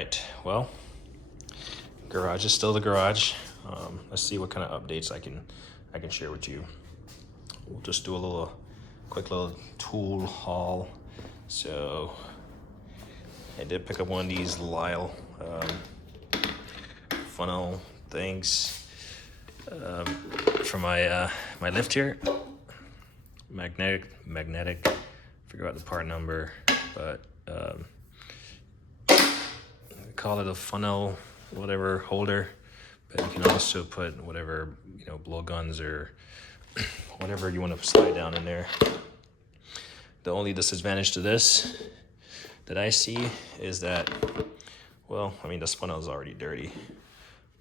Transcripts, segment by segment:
right, well, garage is still the garage. Let's see what kind of updates I can share with you. We'll just do a quick little tool haul. So I did pick up one of these Lyle funnel things for my my lift here. Magnetic. Figure out the part number, but call it a funnel, whatever holder. But you can also put whatever, blow guns or whatever you want to slide down in there. The only disadvantage to this that I see is that, well, this funnel is already dirty,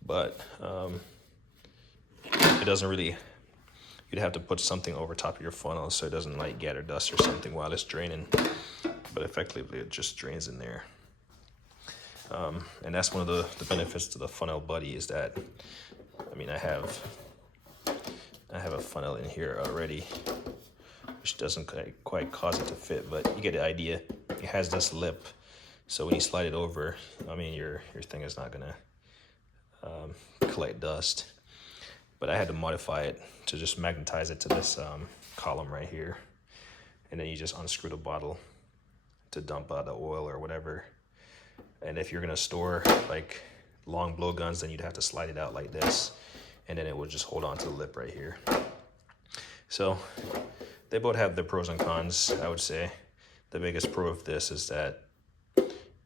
but it doesn't really, you'd have to put something over top of your funnel so it doesn't like gather dust or something while it's draining, but effectively it just drains in there. And that's one of the benefits to the funnel buddy is that, I have a funnel in here already, which doesn't quite cause it to fit, but you get the idea. It has this lip, so when you slide it over, your thing is not gonna collect dust. But I had to modify it to just magnetize it to this column right here, and then you just unscrew the bottle to dump out the oil or whatever. And if you're gonna store like long blow guns, then you'd have to slide it out like this, and then it would just hold on to the lip right here. So they both have their pros and cons, I would say. The biggest pro of this is that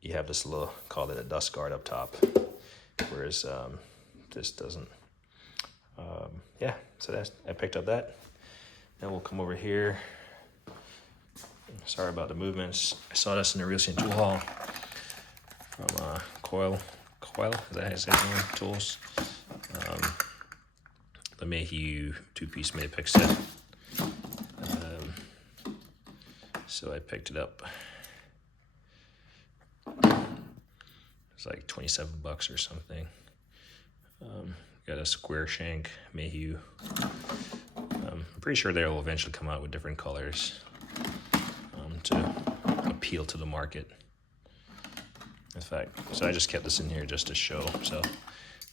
you have this little, call it a dust guard up top, whereas this doesn't. Yeah, so I picked up that. Then we'll come over here. Sorry about the movements. I saw this in the recent tool haul from Coil, is that how you say it? Tools. The Mayhew two-piece Maypick set. So I picked it up. It's like $27 or something. Got a square shank Mayhew. I'm pretty sure they'll eventually come out with different colors to appeal to the market. In fact, so I just kept this in here just to show, so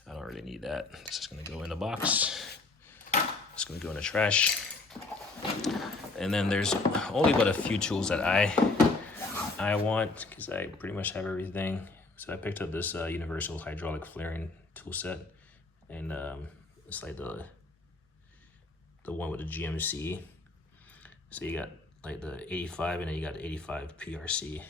I don't really need that. This is gonna go in the box. It's gonna go in the trash. And then there's only but a few tools that I want, because I pretty much have everything. So I picked up this universal hydraulic flaring tool set, and it's like the one with the GMC. So you got like the 85, and then you got the 85 PRC.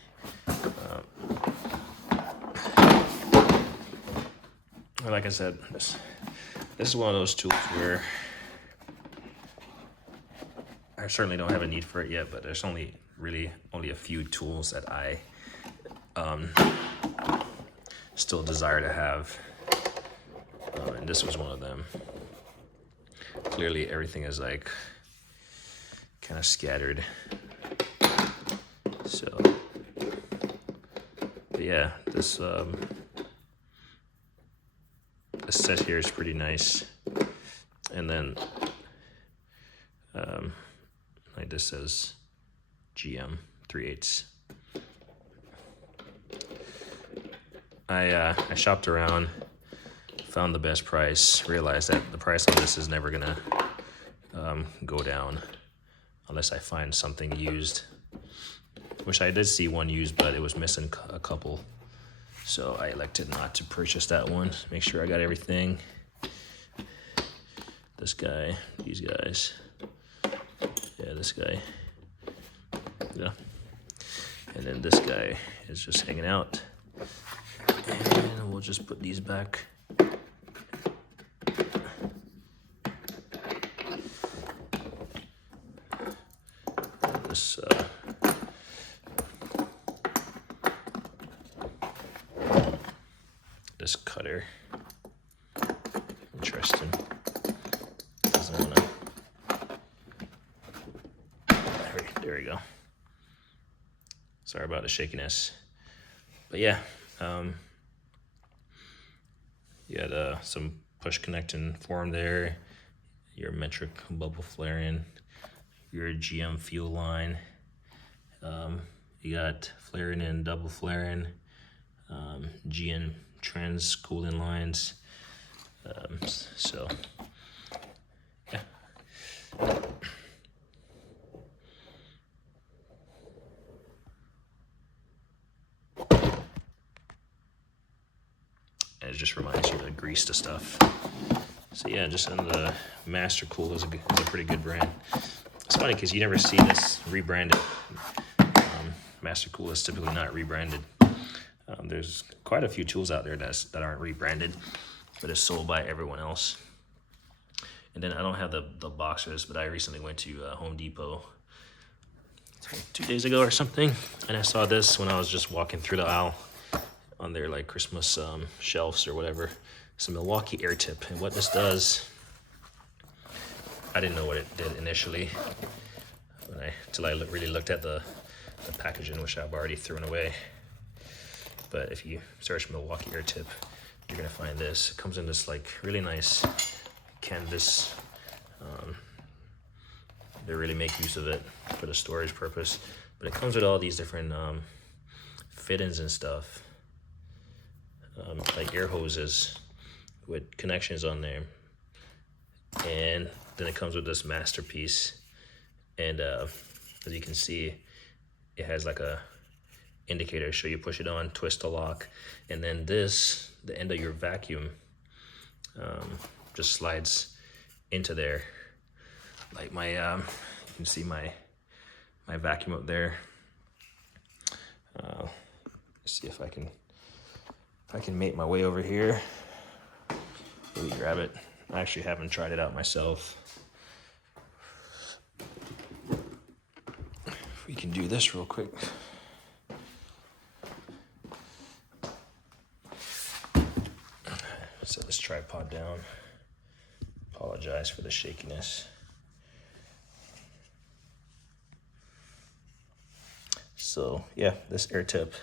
Like I said, this is one of those tools where I certainly don't have a need for it yet, but there's only a few tools that I still desire to have, and this was one of them. Clearly everything is like kind of scattered, so but yeah, this set here is pretty nice. And then like this says GM 3/8. I shopped around, found the best price, realized that the price on this is never gonna go down unless I find something used, which I did see one used, but it was missing a couple, so I elected not to purchase that one. Make sure I got everything. This guy, these guys, yeah, this guy, yeah, and then this guy is just hanging out, and we'll just put these back. This cutter, interesting. Doesn't wanna. There we go. Sorry about the shakiness, but yeah, you had some push connecting form there, your metric bubble flaring, your GM fuel line. You got flaring and double flaring. GN trans cooling lines. So yeah. And it just reminds you to grease the stuff. So yeah, just in the Master Cool is a pretty good brand. It's funny because you never see this rebranded. Master Cool is typically not rebranded. There's quite a few tools out there that aren't rebranded, but it's sold by everyone else. And then I don't have the boxers, but I recently went to Home Depot 2 days ago or something, and I saw this when I was just walking through the aisle on their like Christmas shelves or whatever. It's a Milwaukee air tip, and what this does, I didn't know what it did initially, until I really looked at the packaging, which I've already thrown away. But if you search Milwaukee air tip, you're gonna find this. It comes in this like really nice canvas. They really make use of it for the storage purpose. But it comes with all these different fittings and stuff, like air hoses with connections on there. And then it comes with this masterpiece. And as you can see, it has like a indicator, so you push it on, twist the lock, and then this, the end of your vacuum, just slides into there. Like my, you can see my vacuum up there. Let's see if I can make my way over here. Maybe grab it. I actually haven't tried it out myself. We can do this real quick. Set this tripod down. Apologize for the shakiness. So yeah, this air tip,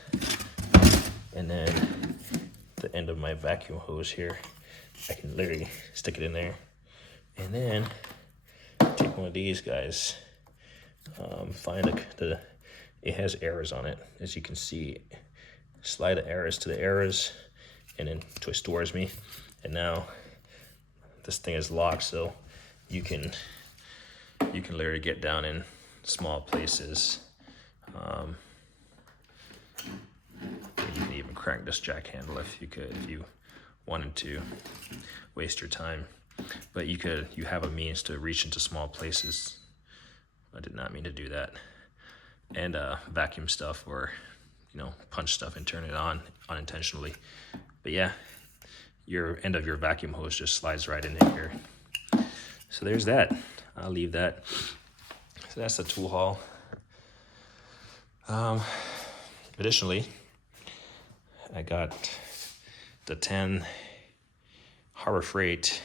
and then the end of my vacuum hose here, I can literally stick it in there, and then take one of these guys. Find it has arrows on it, as you can see. Slide the arrows to the arrows, and then twist towards me. And now this thing is locked, so you can literally get down in small places. You can even crank this jack handle if you wanted to waste your time. But you have a means to reach into small places. I did not mean to do that. And vacuum stuff, or punch stuff and turn it on unintentionally. But yeah, your end of your vacuum hose just slides right in here. So there's that. I'll leave that. So that's the tool haul. Additionally, I got the 10 Harbor Freight,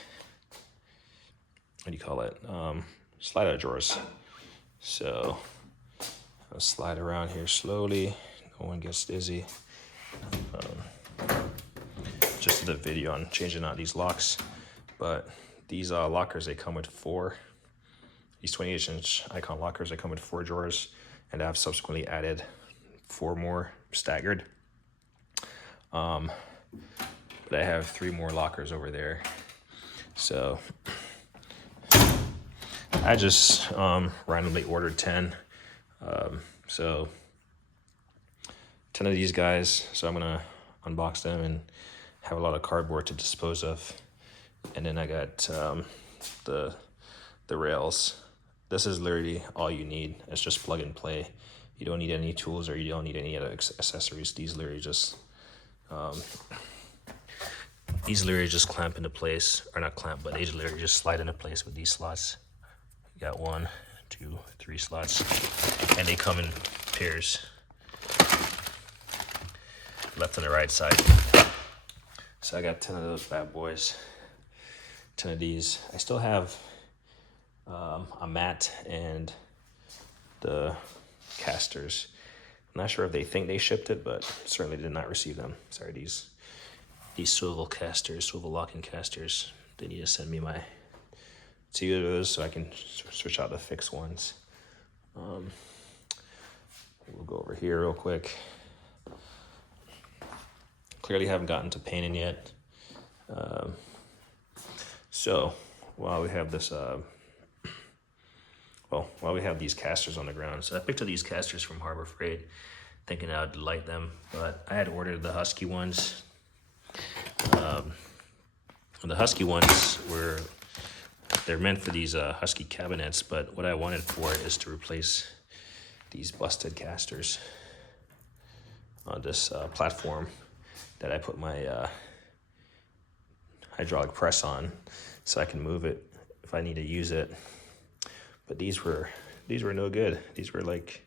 what do you call it? Slide out drawers. So I'll slide around here slowly. No one gets dizzy. Just did a video on changing out these locks, but these lockers, they come with 4. These 28-inch Icon lockers, they come with 4 drawers, and I've subsequently added 4 more staggered. But I have 3 more lockers over there. So I just randomly ordered 10. So 10 of these guys. So I'm gonna unbox them and have a lot of cardboard to dispose of. And then I got the rails. This is literally all you need. It's just plug and play. You don't need any tools, or you don't need any other accessories. These literally just clamp into place, or not clamp, but they literally just slide into place with these slots. You got 1, 2, 3 slots, and they come in pairs, left and the right side. So I got 10 of those bad boys, 10 of these. I still have a mat and the casters. I'm not sure if they think they shipped it, but certainly did not receive them. Sorry, these swivel casters, swivel locking casters. They need to send me my 2 of those so I can switch out the fixed ones. We'll go over here real quick. Clearly haven't gotten to painting yet. So while we have this, while we have these casters on the ground, so I picked up these casters from Harbor Freight, thinking I would light them, but I had ordered the Husky ones. The Husky ones they're meant for these Husky cabinets, but what I wanted for it is to replace these busted casters on this platform that I put my hydraulic press on, so I can move it if I need to use it. But these were no good. These were like,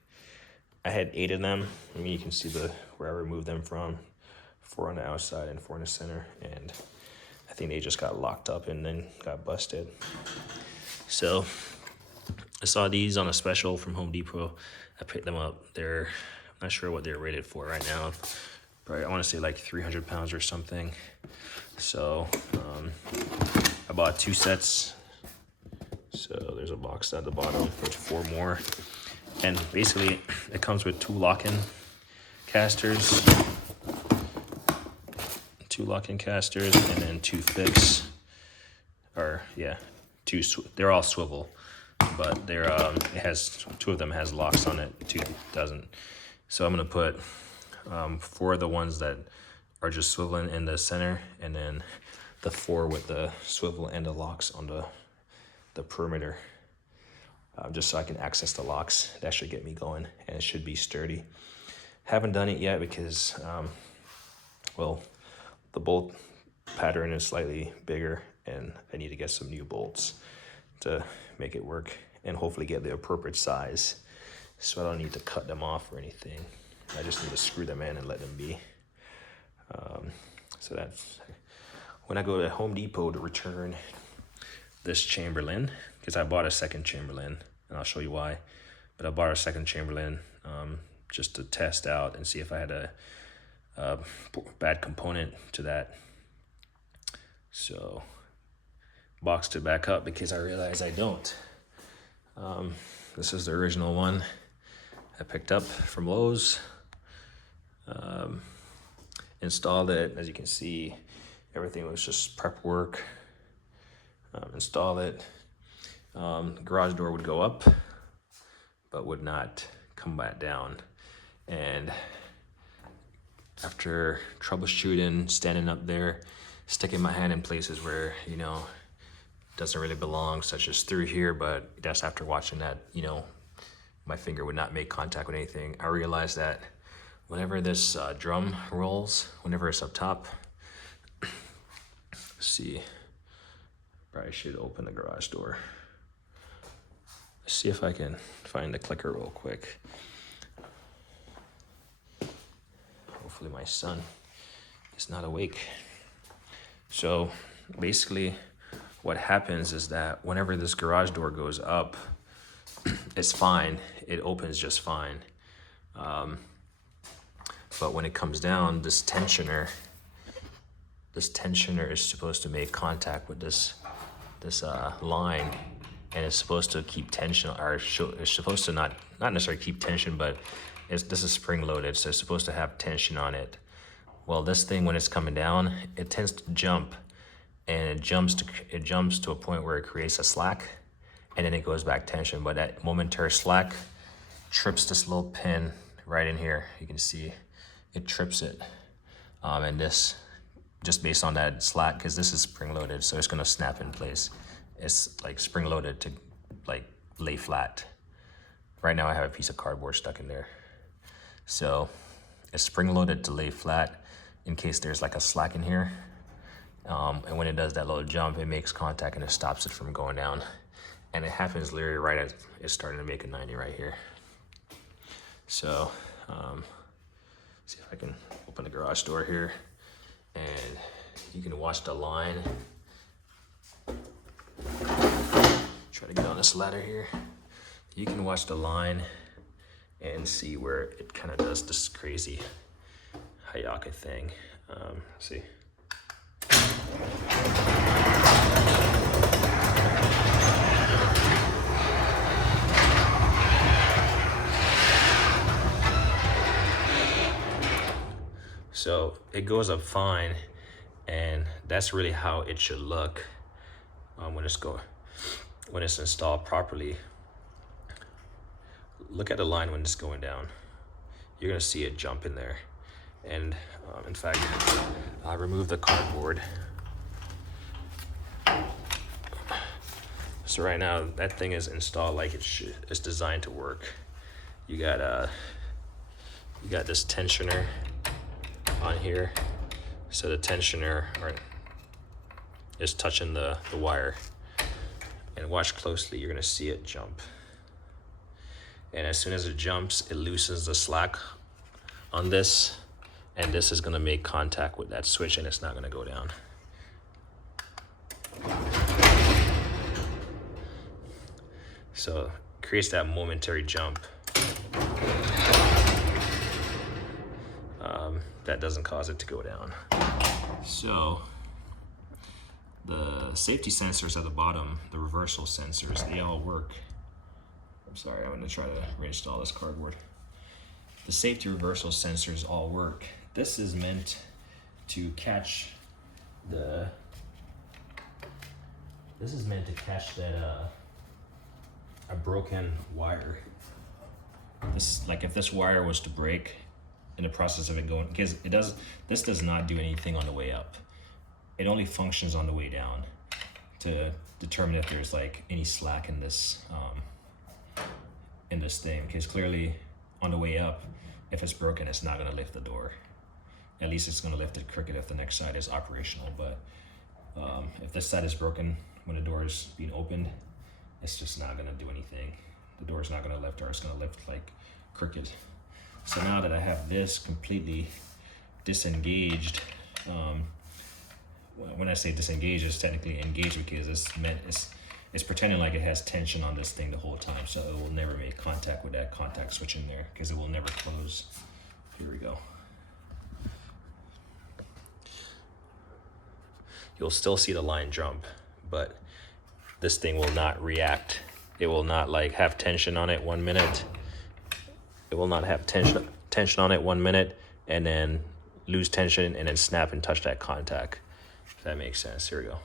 I had 8 of them. I mean, you can see where I removed them from, 4 on the outside and 4 in the center, and I think they just got locked up and then got busted. So I saw these on a special from Home Depot. I picked them up. I'm not sure what they're rated for right now. Probably, I want to say like 300 pounds or something. So I bought 2 sets. So there's a box at the bottom for 4 more. And basically it comes with 2 lock-in casters. 2 lock-in casters and then 2 fix. Or yeah, 2. They're all swivel, but they're it has 2 of them has locks on it, 2 doesn't. So I'm gonna put 4 of the ones that are just swiveling in the center, and then the 4 with the swivel and the locks on the perimeter, just so I can access the locks. That should get me going, and it should be sturdy. Haven't done it yet because, well, the bolt pattern is slightly bigger, and I need to get some new bolts to make it work, and hopefully get the appropriate size, so I don't need to cut them off or anything. I just need to screw them in and let them be. So that's when I go to Home Depot to return this Chamberlain, because I bought a second Chamberlain, and I'll show you why. But I bought a second Chamberlain just to test out and see if I had a bad component to that. So boxed it back up because I realized I don't. This is the original one I picked up from Lowe's. Installed it. As you can see, everything was just prep work. Install it. Garage door would go up, but would not come back down. And after troubleshooting, standing up there, sticking my hand in places where, you know, doesn't really belong, such as through here, but that's after watching that, you know, my finger would not make contact with anything. I realized that whenever this drum rolls, whenever it's up top, let's see, probably should open the garage door. Let's see if I can find the clicker real quick. Hopefully my son is not awake. So basically what happens is that whenever this garage door goes up, it's fine. It opens just fine. But when it comes down, this tensioner is supposed to make contact with this line, and it's supposed to keep tension, or it's supposed to not necessarily keep tension, but this is spring loaded, so it's supposed to have tension on it. Well, this thing, when it's coming down, it tends to jump, and it jumps to a point where it creates a slack, and then it goes back tension. But that momentary slack trips this little pin right in here. You can see it trips it, and this, just based on that slack, because this is spring loaded, so it's gonna snap in place. It's like spring loaded to like lay flat. Right now I have a piece of cardboard stuck in there. So it's spring loaded to lay flat in case there's like a slack in here. And when it does that little jump, it makes contact and it stops it from going down. And it happens literally right as it's starting to make a 90 right here. So, see if I can open the garage door here, and you can watch the line. Try to get on this ladder here. You can watch the line and see where it kind of does this crazy Hayaka thing. See. So it goes up fine, and that's really how it should look when it's installed properly. Look at the line when it's going down. You're gonna see it jump in there. And in fact, I'll remove the cardboard. So right now, that thing is installed like it's designed to work. You got this tensioner on here. So the tensioner is touching the wire. And watch closely, you're gonna see it jump. And as soon as it jumps, it loosens the slack on this, and this is gonna make contact with that switch, and it's not gonna go down. So it creates that momentary jump. That doesn't cause it to go down. So the safety sensors at the bottom, the reversal sensors, they all work. I'm sorry, I'm gonna try to reinstall this cardboard. The safety reversal sensors all work. This is meant to catch that a broken wire. Like if this wire was to break in the process of it going, because this does not do anything on the way up. It only functions on the way down to determine if there's like any slack in this thing. Because clearly on the way up, if it's broken, it's not gonna lift the door. At least it's gonna lift it crooked if the next side is operational. But if this side is broken when the door is being opened, it's just not gonna do anything. The door is not gonna lift, or it's gonna lift like crooked. So now that I have this completely disengaged, when I say disengaged, it's technically engaged because it's pretending like it has tension on this thing the whole time, so it will never make contact with that contact switch in there because it will never close. Here we go. You'll still see the line jump, but this thing will not react. It will not like have tension on it 1 minute. It will not have tension on it 1 minute and then lose tension and then snap and touch that contact. If that makes sense. Here we go.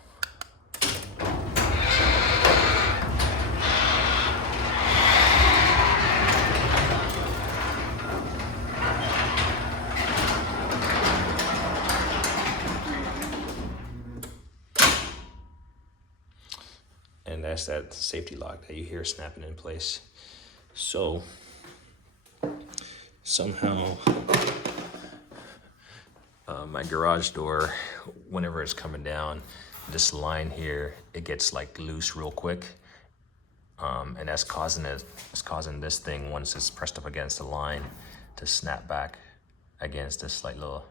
And that's that safety lock that you hear snapping in place. So somehow my garage door, whenever it's coming down, this line here, it gets like loose real quick. And that's causing this thing, once it's pressed up against the line, to snap back against this little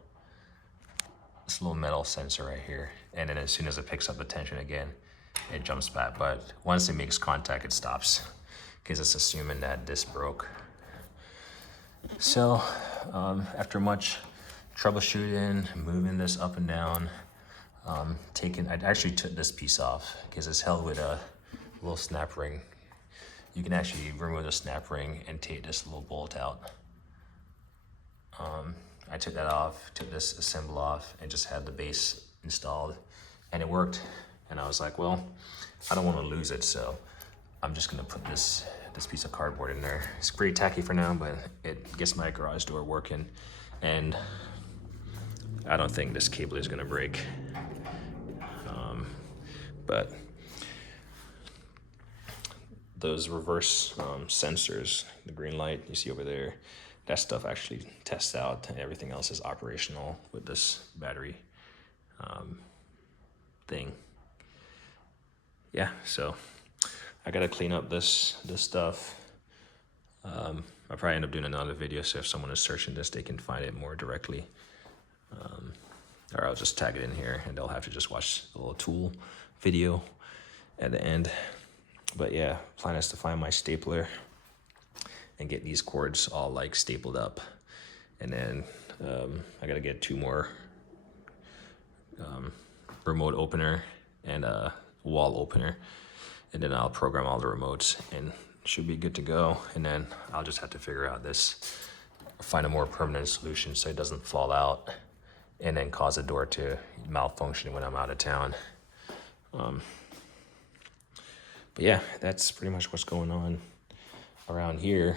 metal sensor right here. And then as soon as it picks up the tension again, it jumps back. But once it makes contact, it stops because it's assuming that this broke. So after much troubleshooting, moving this up and down, I actually took this piece off because it's held with a little snap ring. You can actually remove the snap ring and take this little bolt out. I took that off, took this assemble off, and just had the base installed, and it worked. And I was like, well, I don't want to lose it, so I'm just gonna put this piece of cardboard in there. It's pretty tacky for now, but it gets my garage door working, and I don't think this cable is gonna break. But those reverse sensors, the green light you see over there, that stuff actually tests out, and everything else is operational with this battery thing. Yeah, so I gotta clean up this stuff. I'll probably end up doing another video, so if someone is searching this, they can find it more directly. Or I'll just tag it in here, and they'll have to just watch the little tool video at the end. But yeah, plan is to find my stapler and get these cords all like stapled up. And then I gotta get 2 more remote opener and a wall opener. And then I'll program all the remotes and should be good to go. And then I'll just have to figure out find a more permanent solution so it doesn't fall out and then cause the door to malfunction when I'm out of town. But yeah, that's pretty much what's going on around here.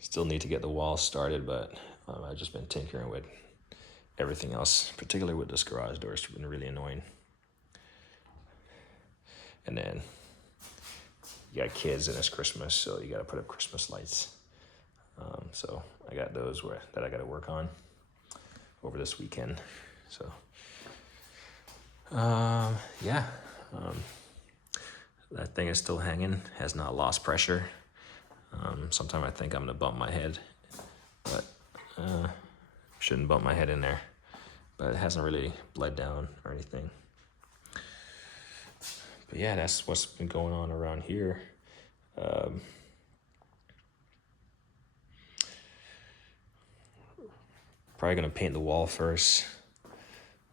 Still need to get the wall started, but I've just been tinkering with everything else, particularly with this garage door. It's been really annoying. And then you got kids and it's Christmas, so you got to put up Christmas lights. So I got those that I got to work on over this weekend. So yeah, that thing is still hanging, has not lost pressure. Sometimes I think I'm gonna bump my head, but shouldn't bump my head in there. But it hasn't really bled down or anything. But yeah, that's what's been going on around here. Probably gonna paint the wall first.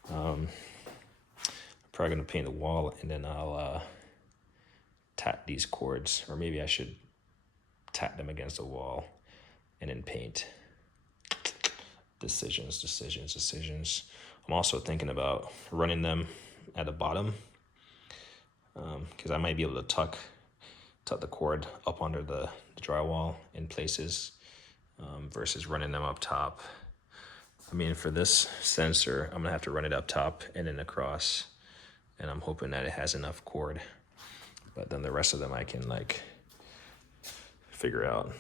Probably gonna paint the wall and then I'll tap these cords, or maybe I should tap them against the wall and then paint. Decisions. I'm also thinking about running them at the bottom, because I might be able to tuck the cord up under the drywall in places, versus running them up top. I mean, for this sensor, I'm gonna have to run it up top and then across, and I'm hoping that it has enough cord. But then the rest of them I can like figure out.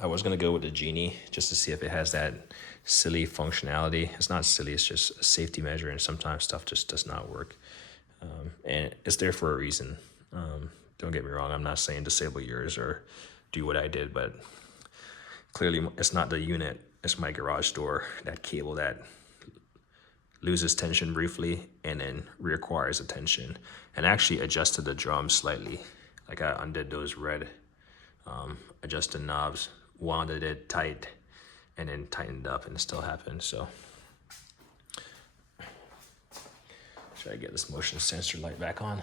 I was gonna go with the Genie just to see if it has that silly functionality. It's not silly, it's just a safety measure, and sometimes stuff just does not work. And it's there for a reason. Don't get me wrong, I'm not saying disable yours or do what I did, but clearly it's not the unit, it's my garage door, that cable that loses tension briefly and then reacquires attention, and actually adjusted the drum slightly. Like I undid those red adjusted knobs, wounded it tight, and then tightened up, and it still happened. So should I get this motion sensor light back on?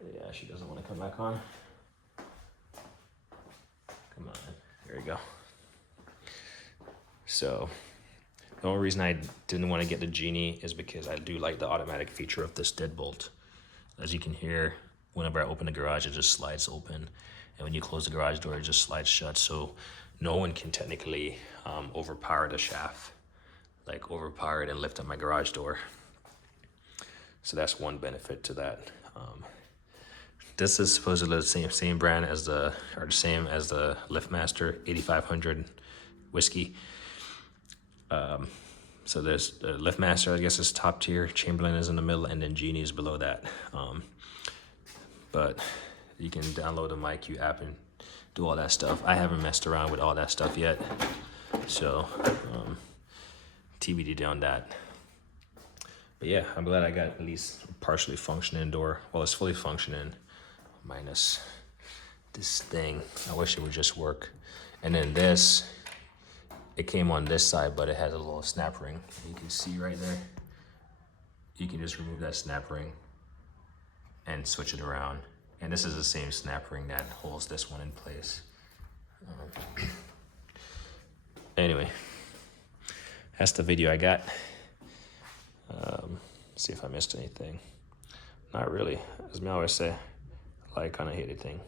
Yeah, she doesn't want to come back on. Come on, there we go. So the only reason I didn't want to get the Genie is because I do like the automatic feature of this deadbolt. As you can hear, whenever I open the garage, it just slides open. And when you close the garage door, it just slides shut. So no one can technically overpower the shaft, like overpower it and lift up my garage door. So that's one benefit to that. This is supposedly the same brand as the same as the LiftMaster 8500 whiskey. So there's the LiftMaster, I guess, is top tier. Chamberlain is in the middle, and then Genie is below that. But you can download the MyQ app and do all that stuff. I haven't messed around with all that stuff yet, so TBD on that. But yeah, I'm glad I got at least partially functioning door. Well, it's fully functioning, minus this thing. I wish it would just work. And then this, it came on this side, but it has a little snap ring. You can see right there. You can just remove that snap ring and switch it around. And this is the same snap ring that holds this one in place. Anyway, that's the video I got. See if I missed anything. Not really. As me always say, like, kind of hate anything.